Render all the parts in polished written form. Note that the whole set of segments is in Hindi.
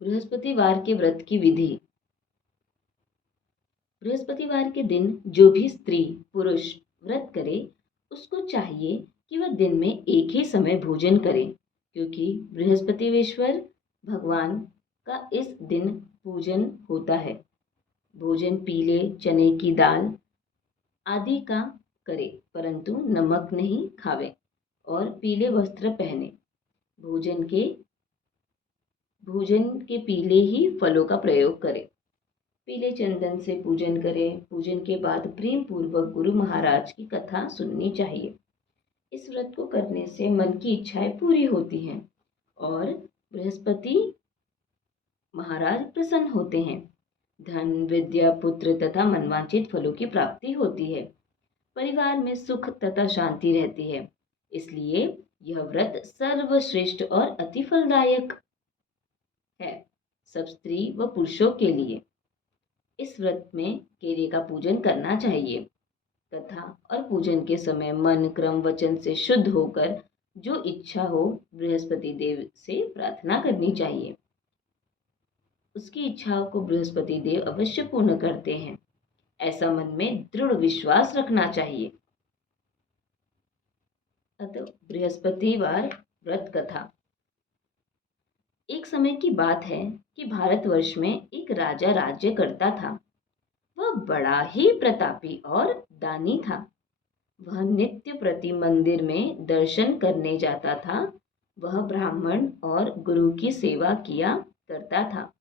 बृहस्पतिवार के व्रत की विधि। बृहस्पतिवार के दिन जो भी स्त्री पुरुष व्रत करे, उसको चाहिए कि वह दिन में एक ही समय भोजन करे, क्योंकि बृहस्पतिवेश्वर भगवान का इस दिन पूजन होता है। भोजन पीले चने की दाल आदि का करे, परंतु नमक नहीं खावे और पीले वस्त्र पहने। भोजन के भोजन के पीले ही फलों का प्रयोग करें। पीले चंदन से पूजन करें। पूजन के बाद प्रेम पूर्वक गुरु महाराज की कथा सुननी चाहिए। इस व्रत को करने से मन की इच्छाएं पूरी होती हैं और बृहस्पति महाराज प्रसन्न होते हैं। धन विद्या पुत्र तथा मनवांछित फलों की प्राप्ति होती है। परिवार में सुख तथा शांति रहती है। इसलिए यह व्रत सर्वश्रेष्ठ और अति फलदायक है, सब स्त्री व पुरुषों के लिए। इस व्रत में केले का पूजन करना चाहिए। कथा और पूजन के समय मन क्रम वचन से शुद्ध होकर जो इच्छा हो बृहस्पति देव से प्रार्थना करनी चाहिए। उसकी इच्छाओं को बृहस्पति देव अवश्य पूर्ण करते हैं, ऐसा मन में दृढ़ विश्वास रखना चाहिए। अतः बृहस्पतिवार व्रत कथा। एक समय की बात है कि भारतवर्ष में एक राजा राज्य करता था। वह बड़ा ही प्रतापी और दानी था। वह नित्य प्रति मंदिर में दर्शन करने जाता था। वह ब्राह्मण और गुरु की सेवा किया करता था।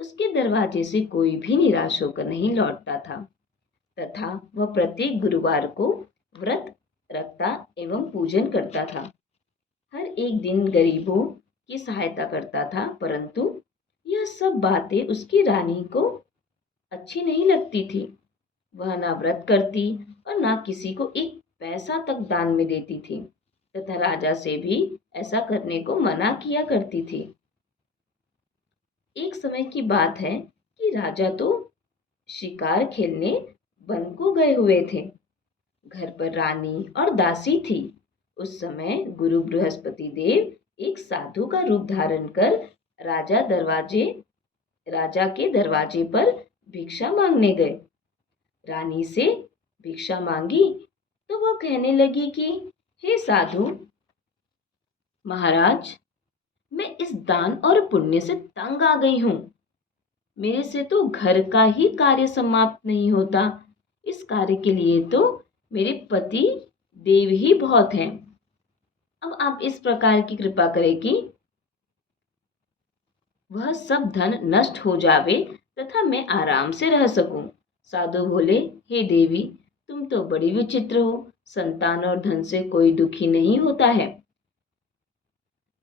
उसके दरवाजे से कोई भी निराश होकर नहीं लौटता था तथा वह प्रत्येक गुरुवार को व्रत रखता एवं पूजन करता था। हर एक दिन गरीबों की सहायता करता था, परंतु यह सब बातें उसकी रानी को अच्छी नहीं लगती थी। वह ना व्रत करती और ना किसी को एक पैसा तक दान में देती थी तथा राजा से भी ऐसा करने को मना किया करती थी। एक समय की बात है कि राजा तो शिकार खेलने वन को गए हुए थे। घर पर रानी और दासी थी। उस समय गुरु बृहस्पति देव एक साधु का रूप धारण कर राजा के दरवाजे पर भिक्षा मांगने गए। रानी से भिक्षा मांगी तो वह कहने लगी कि हे साधु महाराज, मैं इस दान और पुण्य से तंग आ गई हूँ। मेरे से तो घर का ही कार्य समाप्त नहीं होता। इस कार्य के लिए तो मेरे पति देव ही बहुत हैं। अब आप इस प्रकार की कृपा करें कि वह सब धन नष्ट हो जावे तथा मैं आराम से रह सकूं। साधु बोले, हे देवी, तुम तो बड़ी विचित्र हो। संतान और धन से कोई दुखी नहीं होता है,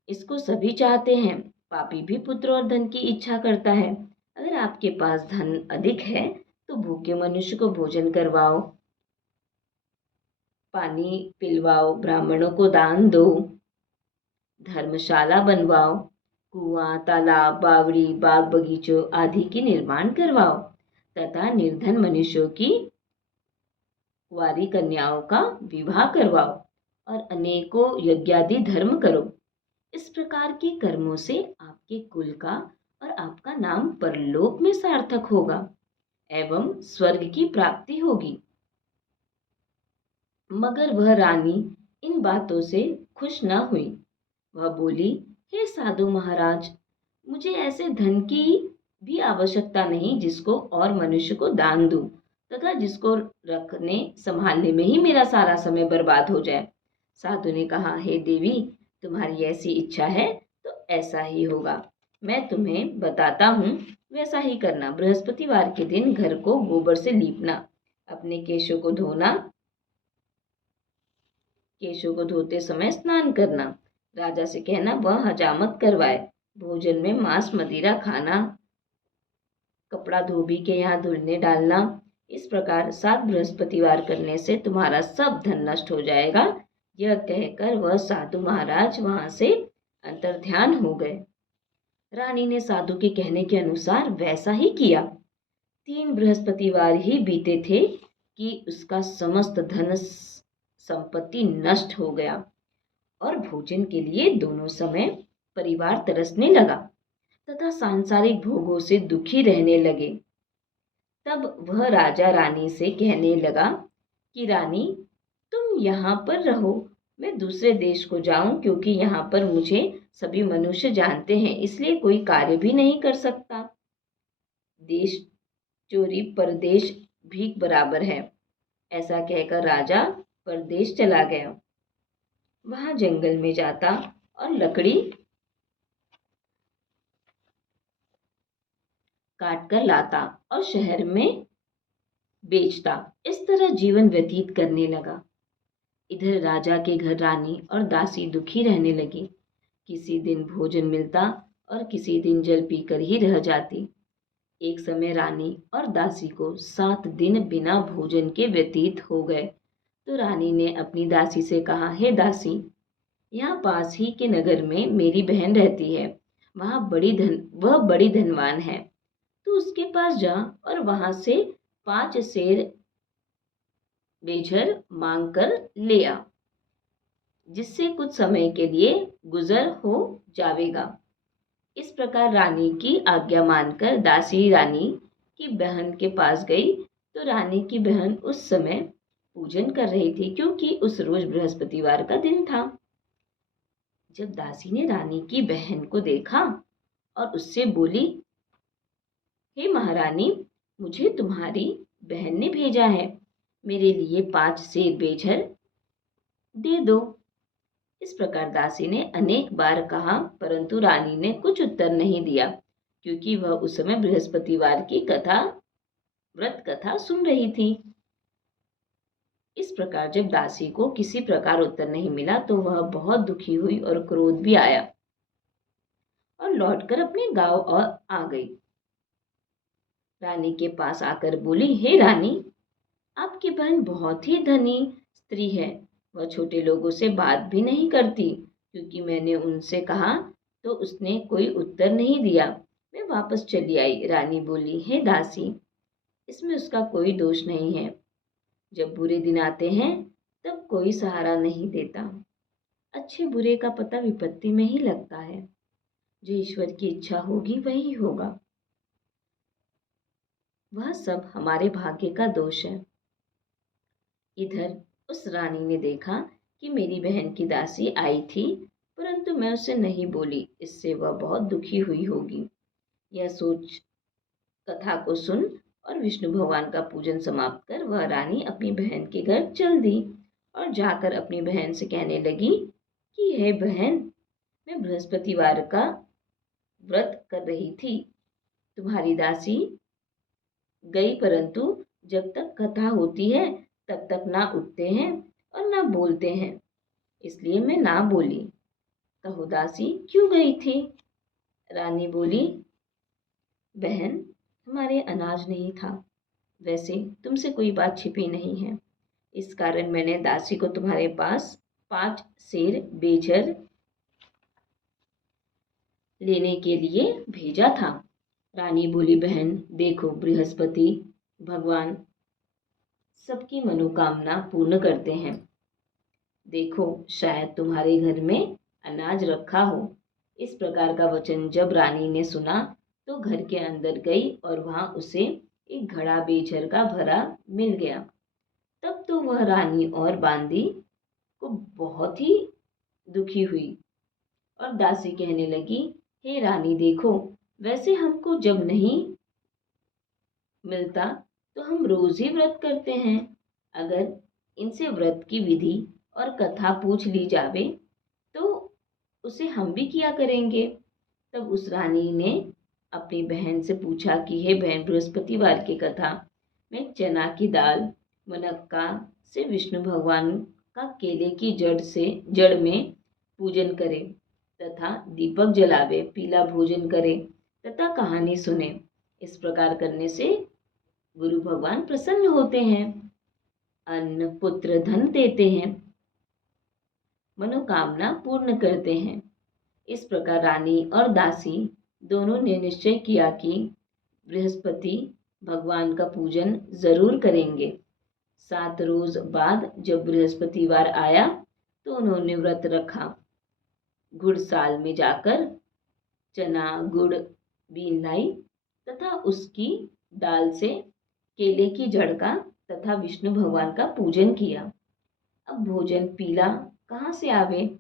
इसको सभी चाहते हैं। पापी भी पुत्र और धन की इच्छा करता है। अगर आपके पास धन अधिक है तो भूखे मनुष्य को भोजन करवाओ, पानी पिलवाओ, ब्राह्मणों को दान दो, धर्मशाला बनवाओ, कुआं तालाब बावड़ी बाग बगीचों आदि की निर्माण करवाओ तथा निर्धन मनुष्यों की कुंवारी कन्याओं का विवाह करवाओ और अनेकों यज्ञादि धर्म करो। इस प्रकार के कर्मों से आपके कुल का और आपका नाम परलोक में सार्थक होगा एवं स्वर्ग की प्राप्ति होगी। मगर वह रानी इन बातों से खुश न हुई। वह बोली, हे साधु महाराज, मुझे ऐसे धन की भी आवश्यकता नहीं जिसको और मनुष्य को दान दूं तथा जिसको रखने संभालने में ही मेरा सारा समय बर्बाद हो जाए। साधु ने कहा, हे देवी, तुम्हारी ऐसी इच्छा है तो ऐसा ही होगा। मैं तुम्हें बताता हूँ, वैसा ही करना। बृहस्पतिवार के दिन घर को गोबर से लीपना, अपने केशों को धोना, केशों को धोते समय स्नान करना, राजा से कहना वह हजामत करवाए, भोजन में मांस मदिरा खाना, कपड़ा धोबी के यहाँ धुलने डालना। इस प्रकार 7 बृहस्पतिवार करने से तुम्हारा सब धन नष्ट हो जाएगा। यह कहकर वह साधु महाराज वहां से अंतर्ध्यान हो गए। रानी ने साधु के कहने के अनुसार वैसा ही किया। 3 बृहस्पतिवार ही बीते थे कि उसका समस्त धन संपत्ति नष्ट हो गया और भोजन के लिए दोनों समय परिवार तरसने लगा। तथा सांसारिक भोगों से दुखी रहने लगे। तब वह राजा रानी से कहने लगा कि रानी, तुम यहाँ पर रहो, मैं दूसरे देश को जाऊं, क्योंकि यहाँ पर मुझे सभी मनुष्य जानते हैं, इसलिए कोई कार्य भी नहीं कर सकता। देश चोरी परदेश भीख बराबर है। ऐसा कहकर राजा परदेश चला गया। वहां जंगल में जाता और लकड़ी काट कर लाता और शहर में बेचता। इस तरह जीवन व्यतीत करने लगा। इधर राजा के घर रानी और दासी दुखी रहने लगी। किसी दिन भोजन मिलता और किसी दिन जल पीकर ही रह जाती। एक समय रानी और दासी को 7 दिन बिना भोजन के व्यतीत हो गए। तो रानी ने अपनी दासी से कहा, हे दासी, यहाँ पास ही के नगर में मेरी बहन रहती है। वह बड़ी धनवान है। तू उसके पास जा और वहां से 5 सेर बेझर मांग कर ले आ, जिससे कुछ समय के लिए गुजर हो जाएगा। इस प्रकार रानी की आज्ञा मानकर दासी रानी की बहन के पास गई। तो रानी की बहन उस समय पूजन कर रही थी, क्योंकि उस रोज बृहस्पतिवार का दिन था। जब दासी ने रानी की बहन को देखा और उससे बोली, हे महारानी, मुझे तुम्हारी बहन ने भेजा है, मेरे लिए 5 सेर बेझर दे दो। इस प्रकार दासी ने अनेक बार कहा, परंतु रानी ने कुछ उत्तर नहीं दिया, क्योंकि वह उस समय बृहस्पतिवार की व्रत कथा सुन रही थी। इस प्रकार जब दासी को किसी प्रकार उत्तर नहीं मिला तो वह बहुत दुखी हुई और क्रोध भी आया और लौटकर अपने गांव और आ गई। रानी के पास आकर बोली, हे रानी, आपकी बहन बहुत ही धनी स्त्री है। वह छोटे लोगों से बात भी नहीं करती, क्योंकि मैंने उनसे कहा तो उसने कोई उत्तर नहीं दिया। मैं वापस चली आई। रानी बोली, हे दासी, इसमें उसका कोई दोष नहीं है। जब बुरे दिन आते हैं तब कोई सहारा नहीं देता। अच्छे बुरे का पता विपत्ति में ही लगता है। जो ईश्वर की इच्छा होगी वही होगा। वह सब हमारे भाग्य का दोष है। इधर उस रानी ने देखा कि मेरी बहन की दासी आई थी, परंतु मैं उससे नहीं बोली, इससे वह बहुत दुखी हुई होगी। यह सोच कथा को सुन और विष्णु भगवान का पूजन समाप्त कर वह रानी अपनी बहन के घर चल दी और जाकर अपनी बहन से कहने लगी कि हे बहन, मैं बृहस्पतिवार का व्रत कर रही थी। तुम्हारी दासी गई, परंतु जब तक कथा होती है तब तक ना उठते हैं और ना बोलते हैं, इसलिए मैं ना बोली। कहो दासी, क्यों गई थी? रानी बोली, बहन, हमारे अनाज नहीं था। वैसे तुमसे कोई बात छिपी नहीं है, इस कारण मैंने दासी को तुम्हारे पास 5 सेर बेझर लेने के लिए भेजा था। रानी बोली, बहन देखो, बृहस्पति भगवान सबकी मनोकामना पूर्ण करते हैं। देखो, शायद तुम्हारे घर में अनाज रखा हो। इस प्रकार का वचन जब रानी ने सुना तो घर के अंदर गई और वहां उसे एक घड़ा बेझर का भरा मिल गया। तब तो वह रानी और बांदी को बहुत ही दुखी हुई और दासी कहने लगी, हे रानी देखो, वैसे हमको जब नहीं मिलता तो हम रोज ही व्रत करते हैं। अगर इनसे व्रत की विधि और कथा पूछ ली जावे तो उसे हम भी किया करेंगे। तब उस रानी ने अपनी बहन से पूछा कि हे बहन, बृहस्पतिवार की कथा में चना की दाल मुनक्का से विष्णु भगवान का केले की जड़ में पूजन करे तथा दीपक जलावे, पीला भोजन करे तथा कहानी सुने। इस प्रकार करने से गुरु भगवान प्रसन्न होते हैं, अन्न पुत्र धन देते हैं, मनोकामना पूर्ण करते हैं। इस प्रकार रानी और दासी दोनों ने निश्चय किया कि बृहस्पति भगवान का पूजन जरूर करेंगे। 7 रोज बाद जब बृहस्पतिवार आया तो उन्होंने व्रत रखा। गुड़साल में जाकर चना गुड़ बीन लाई तथा उसकी डाल से केले की जड़ का तथा विष्णु भगवान का पूजन किया। अब भोजन पीला कहाँ से आवे?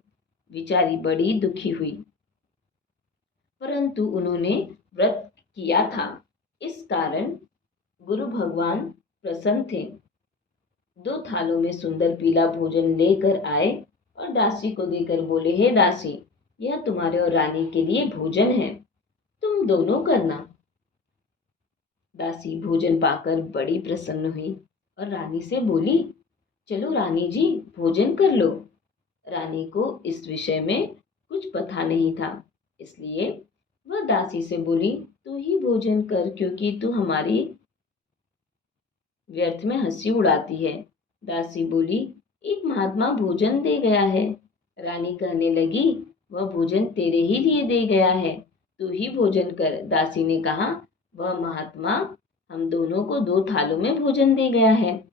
बेचारी बड़ी दुखी हुई, परंतु उन्होंने व्रत किया था, इस कारण गुरु भगवान प्रसन्न थे। 2 थालों में सुंदर पीला भोजन लेकर आए और दासी को देकर बोले, हे दासी, यह तुम्हारे और रानी के लिए भोजन है, तुम दोनों करना। दासी भोजन पाकर बड़ी प्रसन्न हुई और रानी से बोली, चलो रानी जी, भोजन कर लो। रानी को इस विषय में कुछ पता नहीं था, इसलिए वह दासी से बोली, तू ही भोजन कर, क्योंकि तू हमारी व्यर्थ में हंसी उड़ाती है। दासी बोली, एक महात्मा भोजन दे गया है। रानी कहने लगी, वह भोजन तेरे ही लिए दे गया है, तू ही भोजन कर। दासी ने कहा, वह महात्मा हम दोनों को 2 थालों में भोजन दे गया है,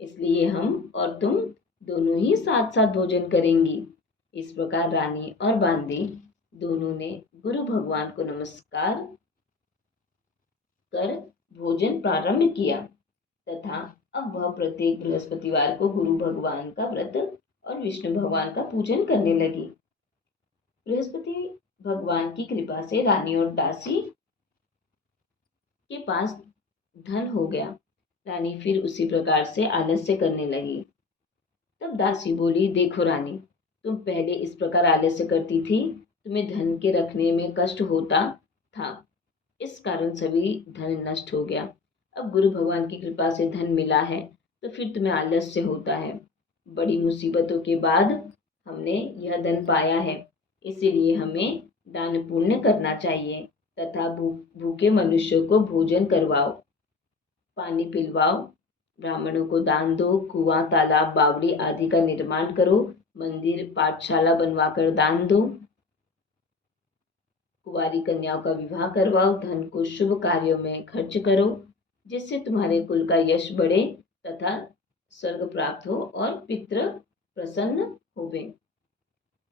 इसलिए हम और तुम दोनों ही साथ साथ भोजन करेंगी। इस प्रकार रानी और बांदी दोनों ने गुरु भगवान को नमस्कार कर भोजन प्रारंभ किया तथा अब वह प्रत्येक बृहस्पतिवार को गुरु भगवान का व्रत और विष्णु भगवान का पूजन करने लगी। बृहस्पति भगवान की कृपा से रानी और दासी के पास धन हो गया। रानी फिर उसी प्रकार से आलस्य करने लगी। तब दासी बोली, देखो रानी, तुम पहले इस प्रकार आलस्य करती थी, तुम्हें धन के रखने में कष्ट होता था, इस कारण सभी धन नष्ट हो गया। अब गुरु भगवान की कृपा से धन मिला है, तो फिर तुम्हें आलस्य होता है। बड़ी मुसीबतों के बाद हमने यह धन पाया है, इसीलिए हमें दान पुण्य करना चाहिए तथा भूखे मनुष्यों को भोजन करवाओ, पानी पिलवाओ, ब्राह्मणों को दान दो, कुआं, तालाब, बावड़ी आदि का निर्माण करो, मंदिर, पाठशाला बनवाकर दान दो, कुंवारी कन्याओं का विवाह करवाओ, धन को शुभ कार्यों में खर्च करो, जिससे तुम्हारे कुल का यश बढ़े तथा स्वर्ग प्राप्त हो और पितृ प्रसन्न होवे।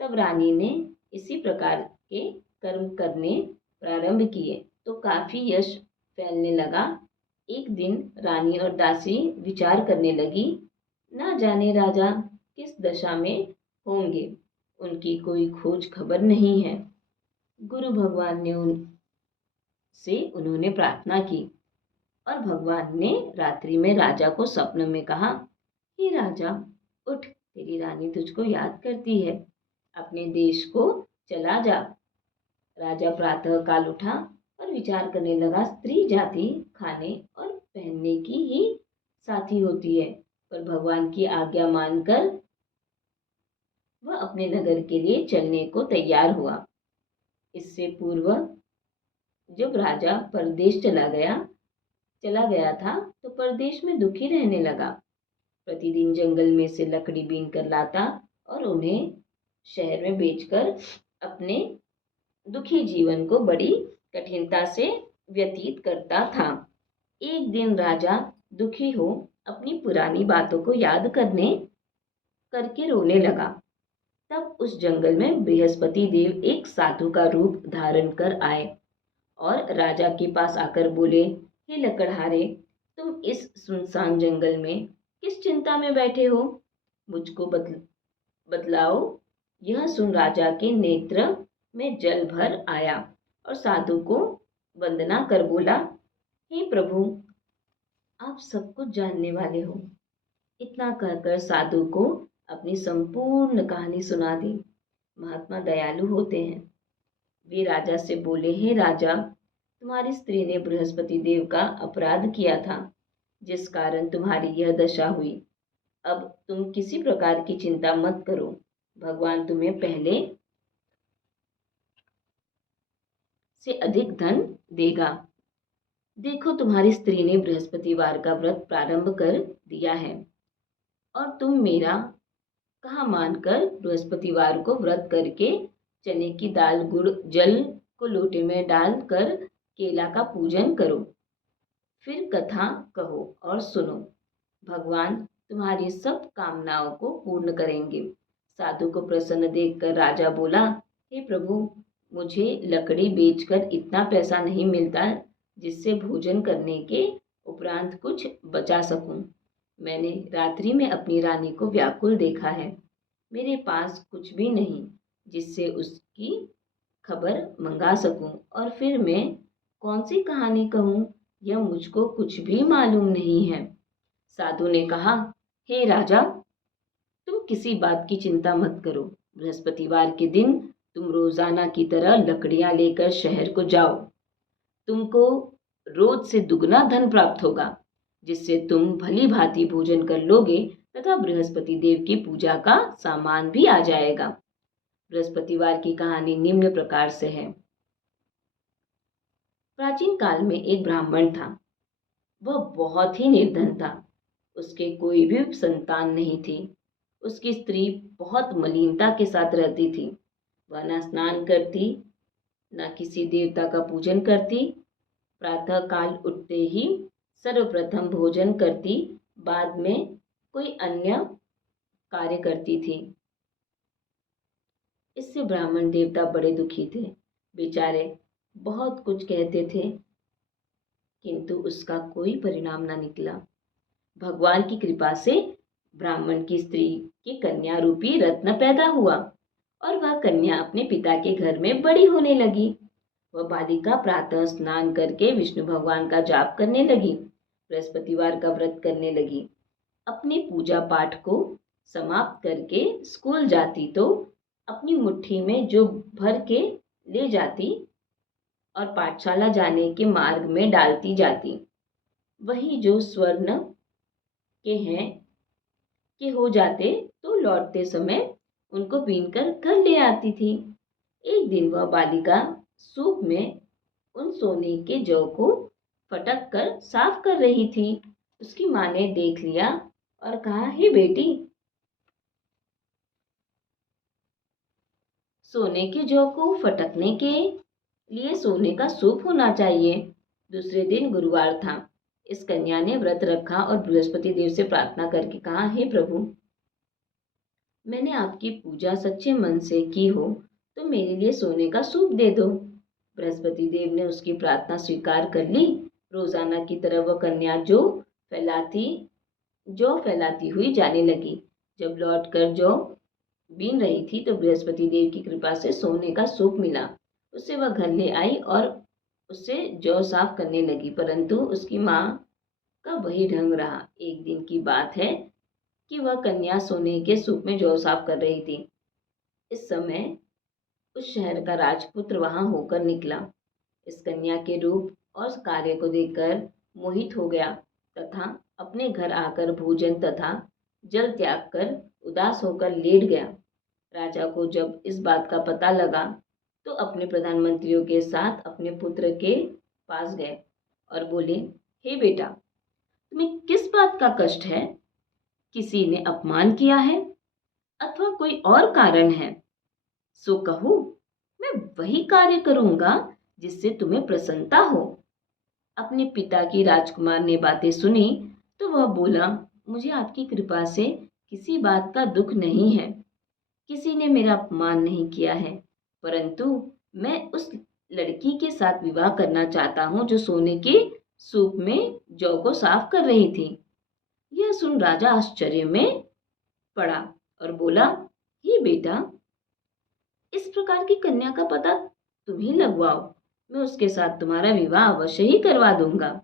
तब रानी ने इसी प्रकार के कर्म करने प्रारंभ किए तो काफी यश फैलने लगा। एक दिन रानी और दासी विचार करने लगी, ना जाने राजा किस दशा में होंगे, उनकी कोई खोज खबर नहीं है। गुरु भगवान ने उन्होंने प्रार्थना की और भगवान ने रात्रि में राजा को स्वप्न में कहा, हे राजा, उठ, तेरी रानी तुझको याद करती है, अपने देश को चला जा। राजा प्रातः काल उठा और विचार करने लगा, स्त्री जाति खाने और पहनने की ही साथी होती है, पर भगवान की आज्ञा मानकर वह अपने नगर के लिए चलने को तैयार हुआ। इससे पूर्व जब राजा परदेश चला गया था तो परदेश में दुखी रहने लगा। प्रतिदिन जंगल में से लकड़ी बीन कर लाता और उन्हें शहर में बेचकर अपने दुखी जीवन को बड़ी कठिनता से व्यतीत करता था। एक दिन राजा दुखी हो अपनी पुरानी बातों को याद करके रोने लगा। तब उस जंगल में बृहस्पति देव एक साधु का रूप धारण कर आए और राजा के पास आकर बोले, हे लकड़हारे, तुम इस सुनसान जंगल में किस चिंता में बैठे हो, मुझको बतलाओ। यह सुन राजा के नेत्र में जल भर आया और साधु को वंदना कर बोला, हे प्रभु, आप सब कुछ जानने वाले हो। इतना कहकर साधु को अपनी संपूर्ण कहानी सुना दी। महात्मा दयालु होते हैं। वे राजा से बोले, हे राजा, तुम्हारी स्त्री ने बृहस्पति देव का अपराध किया था, जिस कारण तुम्हारी यह दशा हुई। अब तुम किसी प्रकार की चिंता मत करो, भगवान तुम्हें पहले से अधिक धन देगा। देखो, तुम्हारी स्त्री ने बृहस्पतिवार का व्रत प्रारंभ कर दिया है और तुम मेरा कहा मानकर बृहस्पतिवार को व्रत करके चने की दाल, गुड़, जल को लोटे में डालकर केला का पूजन करो। फिर कथा कहो और सुनो, भगवान तुम्हारी सब कामनाओं को पूर्ण करेंगे। साधु को प्रसन्न देखकर राजा बोला, हे प्रभु, मुझे लकड़ी बेचकर इतना पैसा नहीं मिलता जिससे भोजन करने के उपरांत कुछ बचा सकूं। मैंने रात्रि में अपनी रानी को व्याकुल देखा है। मेरे पास कुछ भी नहीं जिससे उसकी खबर मंगा सकूं, और फिर मैं कौन सी कहानी कहूं, यह मुझको कुछ भी मालूम नहीं है। साधु ने कहा, हे राजा, तुम किसी बात की चिंता मत करो। बृहस्पतिवार के दिन तुम रोजाना की तरह लकड़ियां लेकर शहर को जाओ। तुमको रोज से दुगना धन प्राप्त होगा, जिससे तुम भली भांति भोजन कर लोगे तथा बृहस्पति देव की पूजा का सामान भी आ जाएगा। बृहस्पतिवार की कहानी निम्न प्रकार से है। प्राचीन काल में एक ब्राह्मण था। वह बहुत ही निर्धन था। उसके कोई भी संतान नहीं थी। उसकी स्त्री बहुत मलिनता के साथ रहती थी। वह न स्नान करती, न किसी देवता का पूजन करती। प्रातः काल उठते ही सर्वप्रथम भोजन करती, बाद में कोई अन्य कार्य करती थी। इससे ब्राह्मण देवता बड़े दुखी थे। बेचारे बहुत कुछ कहते थे, किंतु उसका कोई परिणाम न निकला। भगवान की कृपा से ब्राह्मण की स्त्री की कन्या रूपी रत्न पैदा हुआ, और वह कन्या अपने पिता के घर में बड़ी होने लगी। वह बालिका प्रातः स्नान करके विष्णु भगवान का जाप करने लगी, बृहस्पतिवार का व्रत करने लगी। अपने पूजा पाठ को समाप्त करके स्कूल जाती तो अपनी मुट्ठी में जो भर के ले जाती और पाठशाला जाने के मार्ग में डालती जाती। वही जो स्वर्ण के हैं के हो जाते तो लौटते समय उनको बीनकर घर ले आती थी। एक दिन वह बालिका सूप में उन सोने के जौ को फटक कर साफ कर रही थी। उसकी माँ ने देख लिया और कहा, हे बेटी, सोने के जौ को फटकने के लिए सोने का सूप होना चाहिए। दूसरे दिन गुरुवार था। इस कन्या ने व्रत रखा और बृहस्पति देव से प्रार्थना करके कहा, हे प्रभु, मैंने आपकी पूजा सच्चे मन से की हो तो मेरे लिए सोने का सूप दे दो। बृहस्पति देव ने उसकी प्रार्थना स्वीकार कर ली। रोजाना की तरह वह कन्या जौ फैलाती हुई जाने लगी। जब लौटकर जौ बीन रही थी तो बृहस्पति देव की कृपा से सोने का सूप मिला। उससे वह घर ले आई और उससे जौ साफ करने लगी, परंतु उसकी माँ का वही ढंग रहा। एक दिन की बात है कि वह कन्या सोने के सूप में जौ साफ कर रही थी। इस समय उस शहर का राजपुत्र वहां होकर निकला। इस कन्या के रूप और कार्य को देखकर मोहित हो गया तथा अपने घर आकर भोजन तथा जल त्याग कर उदास होकर लेट गया। राजा को जब इस बात का पता लगा तो अपने प्रधानमंत्रियों के साथ अपने पुत्र के पास गए और बोले, हे बेटा, तुम्हें किस बात का कष्ट है? किसी ने अपमान किया है अथवा कोई और कारण है? सो कहो, मैं वही कार्य करूंगा जिससे तुम्हें प्रसन्नता हो। अपने पिता की राजकुमार ने बातें सुनी तो वह बोला, मुझे आपकी कृपा से किसी बात का दुख नहीं है। किसी ने मेरा अपमान नहीं किया है, परंतु मैं उस लड़की के साथ विवाह करना चाहता हूँ जो सोने के सूप में जौ को साफ कर रही थी। यह सुन राजा आश्चर्य में पड़ा और बोला, हे बेटा, इस प्रकार की कन्या का पता तुम ही लगवाओ, मैं उसके साथ तुम्हारा विवाह अवश्य ही करवा दूंगा।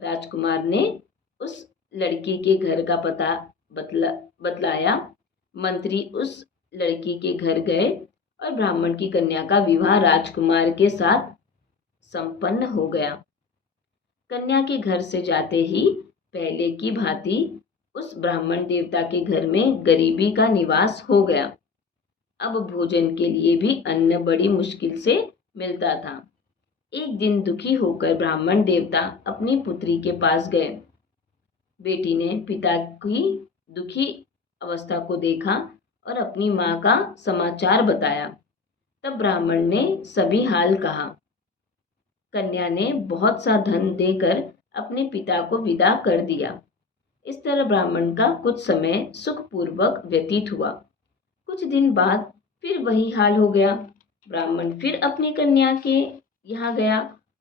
राजकुमार ने उस लड़की के घर का पता बतलाया। मंत्री उस लड़की के घर गए और ब्राह्मण की कन्या का विवाह राजकुमार के साथ संपन्न हो गया। कन्या के घर से जाते ही पहले की भांति उस ब्राह्मण देवता के घर में गरीबी का निवास हो गया। अब भोजन के लिए भी अन्न बड़ी मुश्किल से मिलता था। एक दिन दुखी होकर ब्राह्मण देवता अपनी पुत्री के पास गए। बेटी ने पिता की दुखी अवस्था को देखा और अपनी माँ का समाचार बताया। तब ब्राह्मण ने सभी हाल कहा। कन्या ने बहुत सा धन देकर अपने पिता को विदा कर दिया। इस तरह ब्राह्मण का कुछ समय सुखपूर्वक व्यतीत हुआ। कुछ दिन बाद फिर वही हाल हो गया। ब्राह्मण फिर अपनी कन्या के यहाँ गया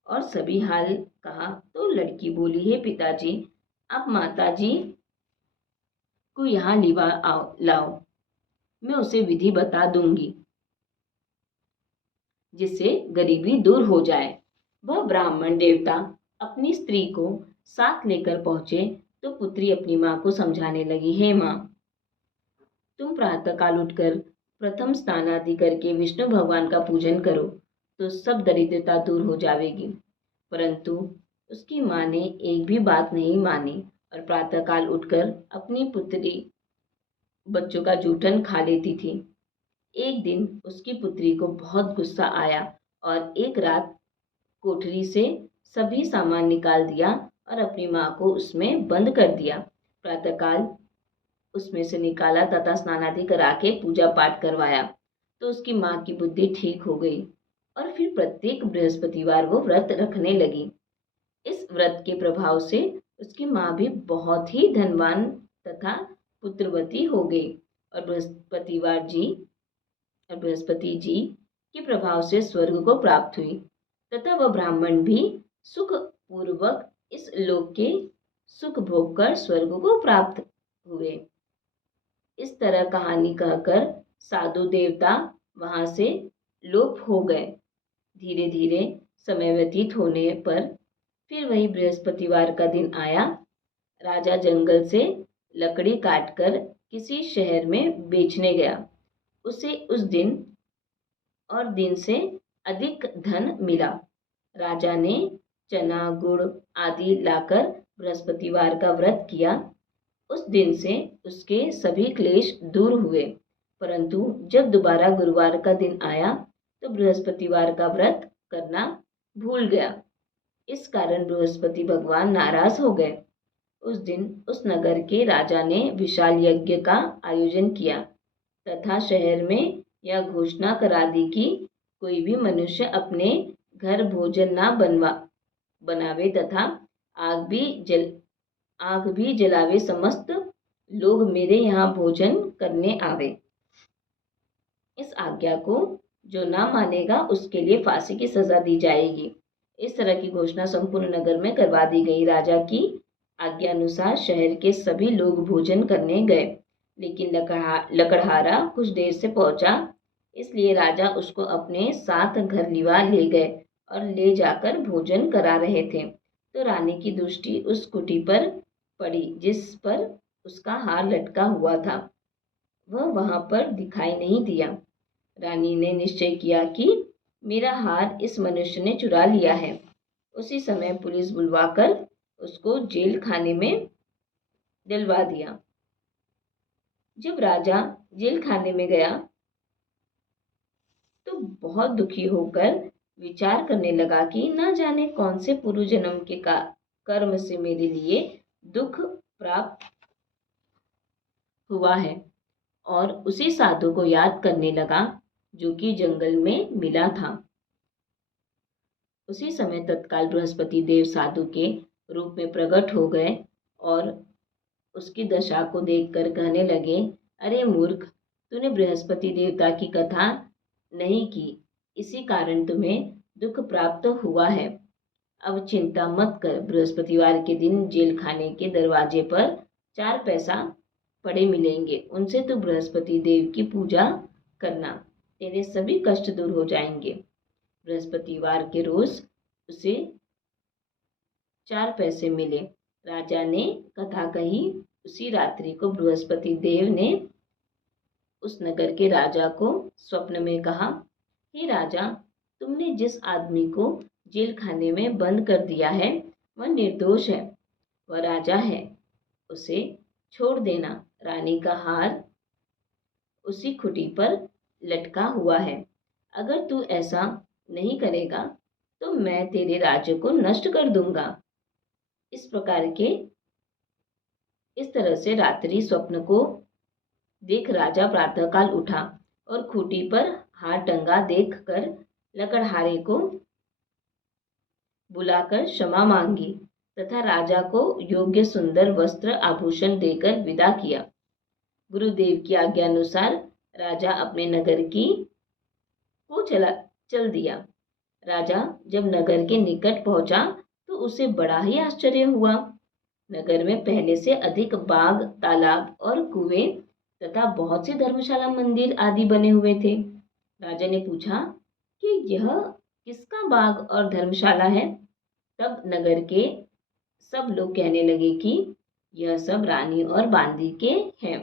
और सभी हाल कहा तो लड़की बोली, हे पिताजी, आप माताजी को यहाँ लाओ, मैं उसे विधि बता दूंगी जिससे गरीबी दूर हो जाए। वह ब्राह्मण देवता अपनी स्त्री को साथ लेकर पहुंचे तो पुत्री अपनी माँ को समझाने लगी, हे माँ, तुम प्रातःकाल उठकर प्रथम स्नान आदि करके विष्णु भगवान का पूजन करो तो सब दरिद्रता दूर हो जाएगी। परंतु उसकी माँ ने एक भी बात नहीं मानी और प्रातःकाल उठकर अपनी पुत्री बच्चों का जूठन खा लेती थी। एक दिन उसकी पुत्री को बहुत गुस्सा आया और एक रात कोठरी से सभी सामान निकाल दिया और अपनी माँ को उसमें बंद कर दिया। प्रातःकाल उसमें से निकाला तथा स्नान आदि करा के पूजा पाठ करवाया तो उसकी माँ की बुद्धि ठीक हो गई और फिर प्रत्येक बृहस्पतिवार वो व्रत रखने लगी। इस व्रत के प्रभाव से उसकी माँ भी बहुत ही धनवान तथा पुत्रवती हो गई और बृहस्पति जी के प्रभाव से स्वर्ग को प्राप्त हुई तथा वह ब्राह्मण भी सुख पूर्वक इस लोक के सुख भोग कर स्वर्ग को प्राप्त हुए। इस तरह कहानी कहकर साधु देवता वहां से लोप हो गए। धीरे धीरे समय व्यतीत होने पर फिर वही बृहस्पतिवार का दिन आया। राजा जंगल से लकड़ी काटकर किसी शहर में बेचने गया। उसे उस दिन और दिन से अधिक धन मिला। राजा ने चना गुड़ आदि लाकर बृहस्पतिवार का व्रत किया। उस दिन से उसके सभी क्लेश दूर हुए। परंतु जब दोबारा गुरुवार का दिन आया तो बृहस्पतिवार का व्रत करना भूल गया। इस कारण बृहस्पति भगवान नाराज हो गए। उस दिन उस नगर के राजा ने विशाल यज्ञ का आयोजन किया तथा शहर में यह घोषणा करा दी कि कोई भी मनुष्य अपने घर भोजन ना बनावे तथा आग भी जलावे, समस्त लोग मेरे यहाँ भोजन करने आवे। इस आज्ञा को जो ना मानेगा उसके लिए फांसी की सजा दी जाएगी। इस तरह की घोषणा संपूर्ण नगर में करवा दी गई। राजा की आज्ञा अनुसार शहर के सभी लोग भोजन करने गए, लेकिन लकड़हारा कुछ देर से पहुंचा, इसलिए राजा उसको अपने साथ घर लिवा ले गए और ले जाकर भोजन करा रहे थे तो रानी की दृष्टि उस कुटी पर पड़ी जिस पर उसका हार लटका हुआ था। वह वहां पर दिखाई नहीं दिया। रानी ने निश्चय किया कि मेरा हार इस मनुष्य ने चुरा लिया है। उसी समय पुलिस बुलवाकर उसको जेल खाने में डलवा दिया। जब राजा जेल खाने में गया तो बहुत दुखी होकर विचार करने लगा कि न जाने कौन से पूर्व जन्म के कर्म से मेरे लिए दुख प्राप्त हुआ है और उसी साधु को याद करने लगा जो कि जंगल में मिला था। उसी समय तत्काल बृहस्पति देव साधु के रूप में प्रकट हो गए और उसकी दशा को देखकर कहने लगे, अरे मूर्ख, तूने बृहस्पति देवता की कथा नहीं की, इसी कारण तुम्हें दुख प्राप्त हुआ है। अब चिंता मत कर, बृहस्पतिवार के दिन जेल खाने के दरवाजे पर 4 पैसा पड़े मिलेंगे, उनसे तू बृहस्पति देव की पूजा करना, तेरे सभी कष्ट दूर हो जाएंगे। बृहस्पतिवार के रोज उसे 4 पैसे मिले। राजा ने कथा कही। उसी रात्रि को बृहस्पति देव ने उस नगर के राजा को स्वप्न में कहा, हे राजा, तुमने जिस आदमी को जेल खाने में बंद कर दिया है वह निर्दोष है, वह राजा है, उसे छोड़ देना। रानी का हार उसी खुटी पर लटका हुआ है। अगर तू ऐसा नहीं करेगा तो मैं तेरे राज्य को नष्ट कर दूंगा। इस तरह से रात्रि स्वप्न को देख राजा प्रातःकाल उठा और खूंटी पर हार टंगा देखकर लकड़हारे को बुलाकर क्षमा मांगी तथा राजा को योग्य सुंदर वस्त्र आभूषण देकर विदा किया। गुरुदेव की आज्ञा अनुसार राजा अपने नगर की को चल दिया। राजा जब नगर के निकट पहुंचा तो उसे बड़ा ही आश्चर्य हुआ। नगर में पहले से अधिक बाग, तालाब और कुएं तथा बहुत से धर्मशाला, मंदिर आदि बने हुए थे। राजा ने पूछा कि यह किसका बाग और धर्मशाला है? तब नगर के सब लोग कहने लगे कि यह सब रानी और बांदी के हैं।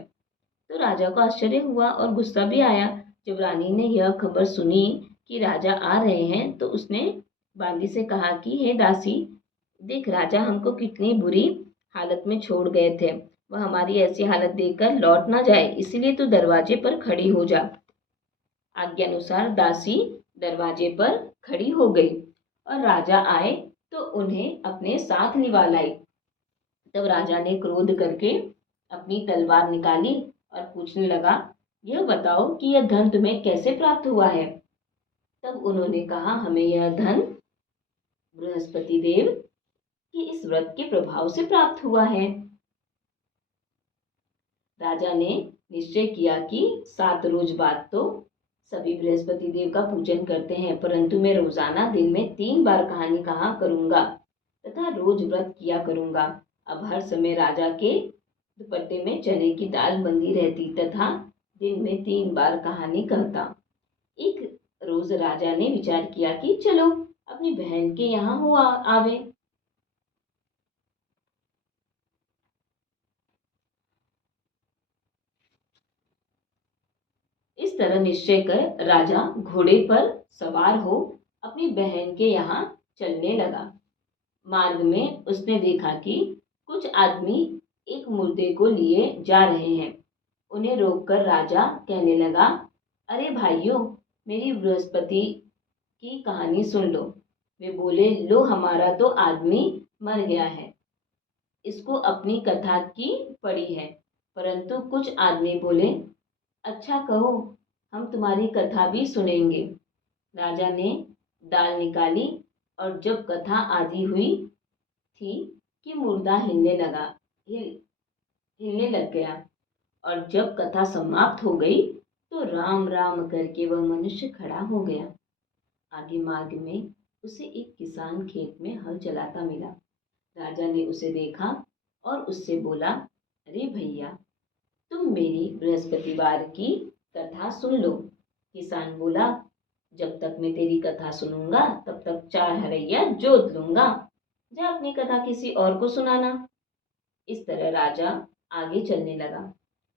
तो राजा को आश्चर्य हुआ और गुस्सा भी आया। जब रानी ने यह खबर सुनी कि राजा आ रहे हैं तो उसने बांदी से कहा कि हे दासी, देख राजा हमको कितनी बुरी हालत में छोड़ गए थे। वह हमारी ऐसी हालत देखकर लौट ना जाए, इसलिए तू दरवाजे पर खड़ी हो जा। आज्ञानुसार दासी दरवाजे पर खड़ी हो गई और राजा आए तो उन्हें अपने साथ लिवा लाई। तब राजा ने क्रोध करके अपनी तलवार निकाली और पूछने लगा, यह बताओ कि यह धन तुम्हें कैसे प्राप्त हुआ है? तब उन्होंने कहा, हमें यह धन बृहस्पति देव के इस व्रत के प्रभाव से प्राप्त हुआ है। राजा ने निश्चय किया कि 7 रोज बाद तो सभी बृहस्पति देव का पूजन करते हैं, परंतु मैं रोजाना दिन में 3 बार कहानी कहा करूंगा तथा रोज व्रत किया करूंगा। अब हर समय राजा के दुपट्टे में चने की दाल बंधी रहती तथा दिन में 3 बार कहानी कहता। एक रोज राजा ने विचार किया कि चलो अपनी बहन के यहाँ हो आवे। इस तरह निश्चय कर राजा घोड़े पर सवार हो अपनी बहन के यहाँ चलने लगा। मार्ग में उसने देखा कि कुछ आदमी एक मुर्दे को लिए जा रहे हैं। उन्हें रोककर राजा कहने लगा, अरे भाइयों, मेरी बृहस्पति की कहानी सुन लो। वे बोले, लो हमारा तो आदमी मर गया है, इसको अपनी कथा की पड़ी है। परंतु कुछ आदमी बोले, अच्छा कहो, हम तुम्हारी कथा भी सुनेंगे। राजा ने दाल निकाली और जब कथा आधी हुई थी कि मुर्दा हिलने लग गया और जब कथा समाप्त हो गई तो राम राम करके वह मनुष्य खड़ा हो गया। आगे मार्ग में उसे एक किसान खेत में हल चलाता मिला। राजा ने उसे देखा और उससे बोला, अरे भैया, तुम मेरी बृहस्पतिवार की कथा सुन लो। किसान बोला, जब तक मैं तेरी कथा सुनूंगा तब तक 4 हरैया जोत लूंगा। जा अपनी कथा किसी और को सुनाना। इस तरह राजा आगे चलने लगा।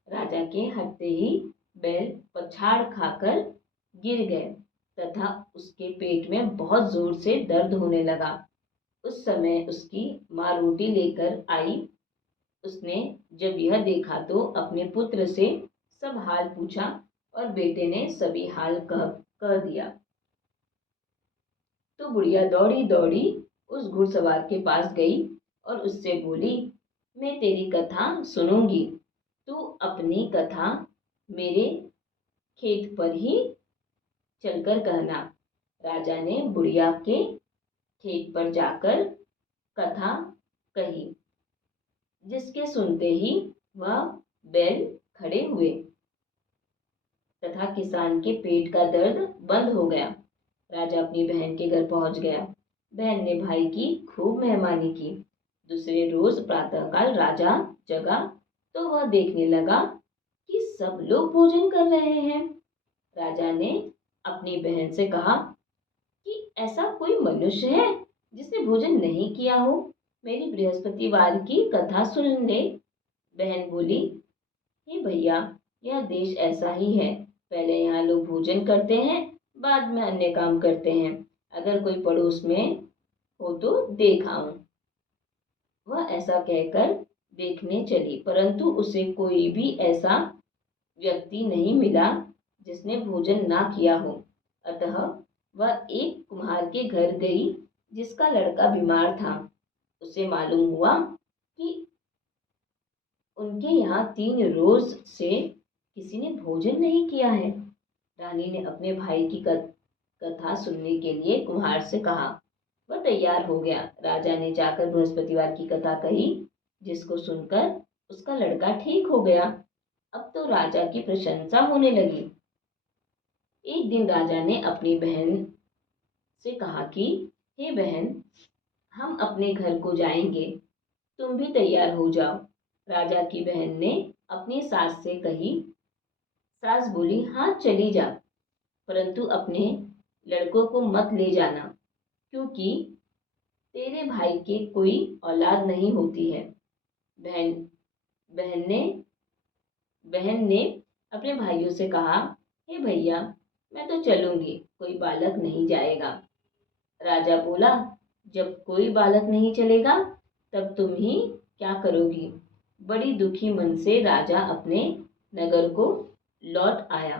राजा के हटते ही बैल पछाड़ खाकर गिर गए तथा उसके पेट में बहुत जोर से दर्द होने लगा। उस समय उसकी माँ रोटी लेकर आई। उसने जब यह देखा तो अपने पुत्र से सब हाल पूछा और बेटे ने सभी हाल कह दिया। तो बुढ़िया दौड़ी दौड़ी उस घुड़सवार के पास गई और उससे बोली, मैं तेरी कथा सुनूंगी, तू अपनी कथा मेरे खेत पर ही चलकर कहना। राजा ने बुढ़िया के खेत पर जाकर कथा कही, जिसके सुनते ही वह बैल खड़े हुए तथा किसान के पेट का दर्द बंद हो गया। राजा अपनी बहन के घर पहुंच गया। बहन ने भाई की खूब मेहमानी की। दूसरे रोज प्रातःकाल राजा जगा तो वह देखने लगा कि सब लोग भोजन कर रहे हैं। राजा ने अपनी बहन से कहा कि ऐसा कोई मनुष्य है जिसने भोजन नहीं किया हो, मेरी बृहस्पतिवार की कथा सुन ले। बहन बोली, हे भैया, यह देश ऐसा ही है, पहले यहाँ लोग भोजन करते हैं, बाद में अन्य काम करते हैं। अगर कोई पड़ोस में हो तो देख आऊं। वह ऐसा कहकर देखने चली, परंतु उसे कोई भी ऐसा व्यक्ति नहीं मिला जिसने भोजन ना किया हो। अतः वह एक कुम्हार के घर गई जिसका लड़का बीमार था। उसे मालूम हुआ कि उनके यहाँ 3 रोज से किसी ने भोजन नहीं किया है। रानी ने अपने भाई की कथा सुनने के लिए कुम्हार से कहा। वह तैयार हो गया। राजा ने जाकर बृहस्पतिवार की कथा कही, जिसको सुनकर उसका लड़का ठीक हो गया। अब तो राजा की प्रशंसा होने लगी। एक दिन राजा ने अपनी बहन से कहा कि हे बहन, हम अपने घर को जाएंगे, तुम भी तैयार हो जाओ। राजा की बहन ने अपनी सास से कही। सास बोली, हाँ चली जा, परंतु अपने लड़कों को मत ले जाना, क्योंकि तेरे भाई के कोई औलाद नहीं होती है। बहन बहन ने बहन ने अपने भाइयों से कहा, हे भैया, मैं तो चलूंगी, कोई बालक नहीं जाएगा। राजा बोला, जब कोई बालक नहीं चलेगा तब तुम ही क्या करोगी। बड़ी दुखी मन से राजा अपने नगर को लौट आया।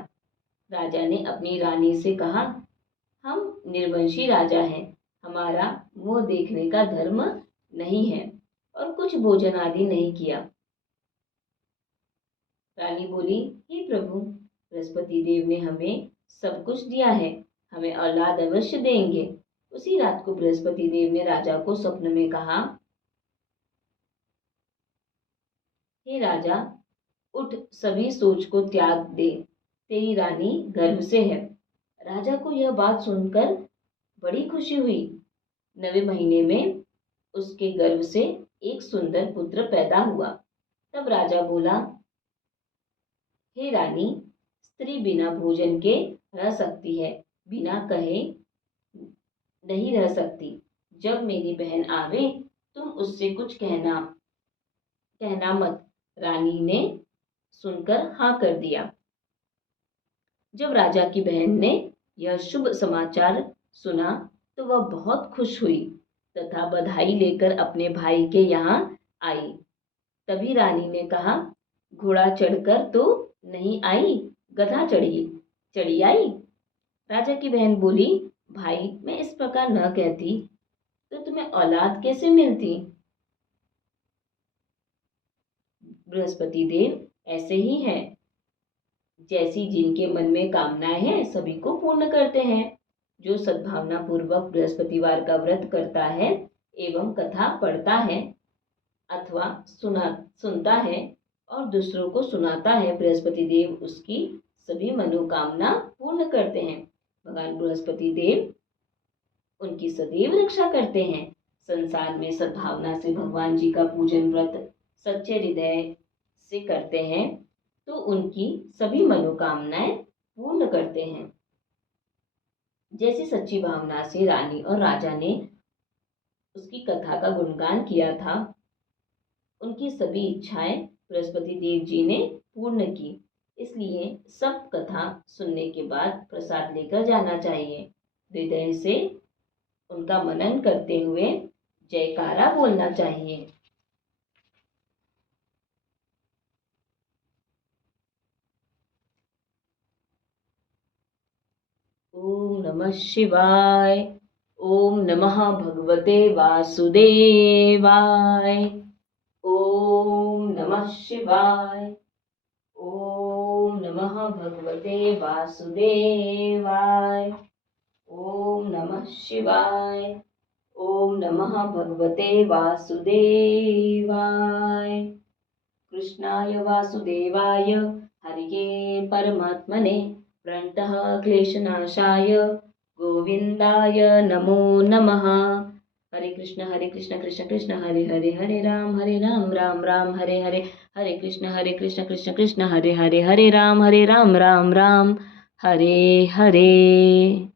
राजा ने अपनी रानी से कहा, हम निर्वंशी राजा हैं, हमारा मुंह देखने का धर्म नहीं है और कुछ भोजन आदि नहीं किया। रानी बोली, हे प्रभु, बृहस्पति देव ने हमें सब कुछ दिया है, हमें औलाद अवश्य देंगे। उसी रात को बृहस्पति देव ने राजा को स्वप्न में कहा, हे राजा, उठ, सभी सोच को त्याग दे, तेरी रानी गर्भ से है। राजा को यह बात सुनकर बड़ी खुशी हुई। 9वें महीने में उसके गर्भ से एक सुंदर पुत्र पैदा हुआ। तब राजा बोला, हे रानी, स्त्री बिना भोजन के रह सकती है, बिना कहे नहीं रह सकती। जब मेरी बहन आवे, तुम उससे कुछ कहना मत। रानी ने सुनकर हाँ कर दिया। जब राजा की बहन ने यह शुभ समाचार सुना तो वह बहुत खुश हुई तथा बधाई लेकर अपने भाई के यहाँ आई। तभी रानी ने कहा, घोड़ा चढ़कर तो नहीं आई, गधा चढ़ी आई। राजा की बहन बोली, भाई, मैं इस प्रकार न कहती तो तुम्हें औलाद कैसे मिलती। बृहस्पति देव ऐसे ही हैं, जैसी जिनके मन में कामनाएं हैं सभी को पूर्ण करते हैं। जो सद्भावना पूर्वक बृहस्पतिवार का व्रत करता है एवं कथा पढ़ता है अथवा सुनता है और दूसरों को सुनाता है, बृहस्पति देव उसकी सभी मनोकामना पूर्ण करते हैं। भगवान बृहस्पति देव उनकी सदैव रक्षा करते हैं। संसार में सद्भावना से भगवान जी का पूजन व्रत सच्चे हृदय से करते हैं तो उनकी सभी मनोकामनाएं पूर्ण करते हैं। जैसी सच्ची भावना से रानी और राजा ने उसकी कथा का गुणगान किया था, उनकी सभी इच्छाएं बृहस्पति देव जी ने पूर्ण की। इसलिए सब कथा सुनने के बाद प्रसाद लेकर जाना चाहिए। हृदय से उनका मनन करते हुए जयकारा बोलना चाहिए। ओम नमः शिवाय। ओम नमः भगवते वासुदेवाय। ओम नमः शिवाय। ओम नमः भगवते वासुदेवाय। ओम नमः शिवाय। ओम नमः भगवते वासुदेवाय। कृष्णाय वासुदेवाय हरिये परमात्मने प्रणतः क्लेशनाशाय गोविंदाय नमो नमः। हरे कृष्ण कृष्ण कृष्ण हरे हरे, हरे राम राम राम हरे हरे, हरे कृष्ण कृष्ण कृष्ण हरे हरे, हरे राम राम राम हरे हरे।